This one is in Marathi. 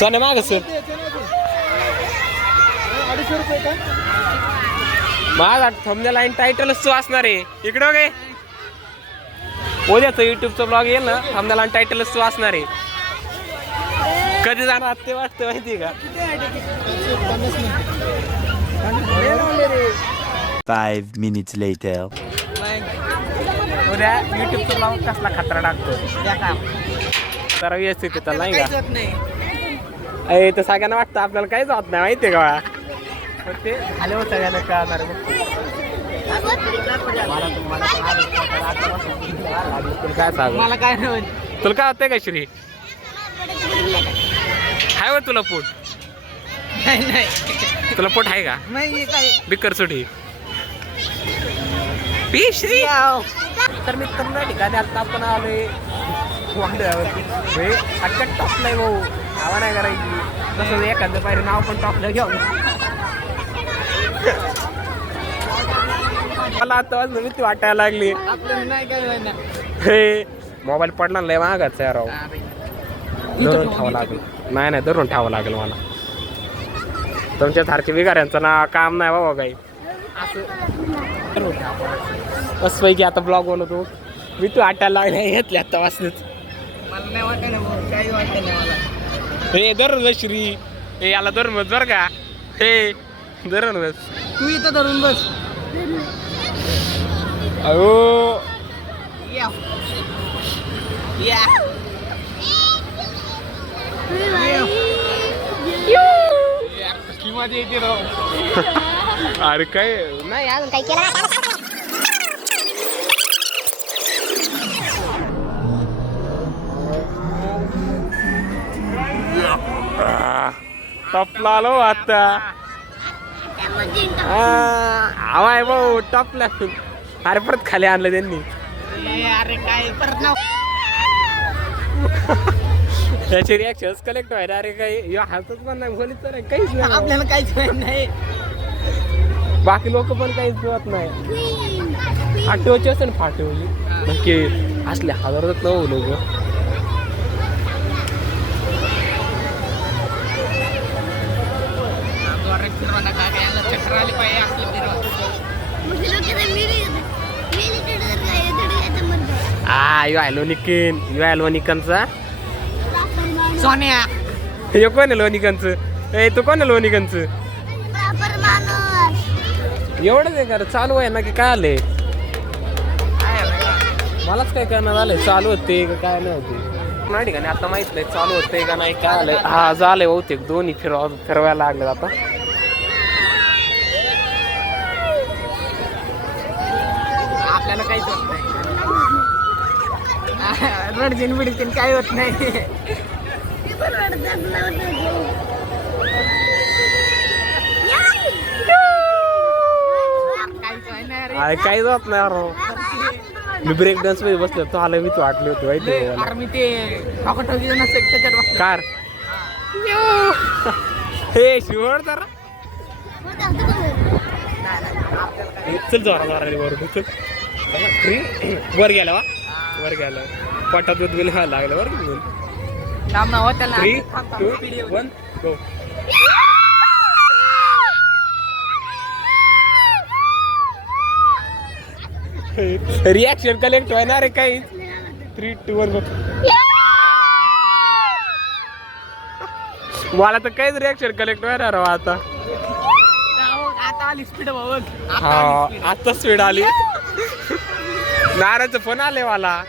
सोने माग सर 250 रुपये का माझा थंबनेल लाईन टायटलच तो असणार आहे इकडं काय उद्याचं युट्यूबचा ब्लॉग येईल ना थंबनेल लाईन टायटलच तो असणार आहे कधी जाणार ते वाटतं माहिती का 5 minutes later. उद्या युट्यूबचा ब्लॉग कसला खतरा टाकतो तर व्यवस्थित येतात नाही का अरे तर सगळ्यांना वाटतं आपल्याला काहीच होत नाही माहिती आहे का पण ते आले हो सगळ्यांना कळणार काय सांग मला काय नाही तुला काय होतंय का श्री हाय हो तुला पोट नाही तुला पोट आहे का नाही काय बिकर सुटी पी श्री तर मित्रांनो ठिकाणी आता आपण आलोय वाड्यावरती अटॅक टॉपलाय भाऊ हवा नाही करायची तसं एखादं पाहिजे नाव पण टॉपला घेऊन मला आता भीती वाटायला लागली आपल्याला नाही काय होईना हे मोबाईल पडला लय महागाचा यार राव धरून ठेवावं लागेल नाही धरून ठेवावं लागेल मला तुमच्या सारखे विगाऱ्यांचं ना काम नाही बाबा काही असं बस पैकी आता ब्लॉग बनवतो मी तू वाटायला लागले घेतले आता वाचलेच मला नाही वाटत ना काही वाटत नाही मला हे धरून बस श्री हे याला धरून बस बरं का हे धरून बस तू इथं धरून बस अहो या या किंमत येते राव अरे काय नाही अजून काही केलं नाही. टपला आलो आता हवाय भाऊ टपला अरे परत खाली आणलं त्यांनी अरे काय परत ना त्याचे रिॲक्शन कलेक्ट व्हायला अरे काही या हातच पण नाही बोलीच नाही काहीच नाही आपल्याला काहीच माहित नाही बाकी लोक पण काहीच जुळत नाही फाटेवची असते ना फाटेवची नक्की असले हजारात नव लोक चक्कर आली पाहिजे असलं यू आहे लोनिकन यू आहे लोनिकनचा सोन्या हे कोण आहे लोनिकनचं ए तू कोण आहे लोनिकनचं एवढंच आहे का चालू आहे ना की काय आलंय मलाच काय करण्यात आलंय चालू होते का काय नाही होते नाही ठिकाणी आता माहित नाही चालू होते का नाही काय आलंय हा झालंय बहुतेक दोन्ही फिरवायला लागले आता आपल्याला काहीच होत नाही रडजीन बिडजीन काही होत नाही काही जात नाही अरे मी ब्रेक डान्स मध्ये बसलो तो आला मी तू वाटले होते माहिती आहे मला. अरे मी ते ठोकाठोकी नसते त्याच्यात बसलो. कार हे शिवड जरा चल जोरा वर चल वर गेला वा वर गेला पोटात दूध बिल खायला लागलं वर घेऊन थांब ना हो त्याला 3, 2, 1 गो रिॲक्शन कलेक्ट होणार आहे काही 3, 2, 1 गो मला तर काहीच रिॲक्शन कलेक्ट होणार हो आता आता आली स्पीड भाऊ हा आता स्पीड आली नारायणचं फोन आले मला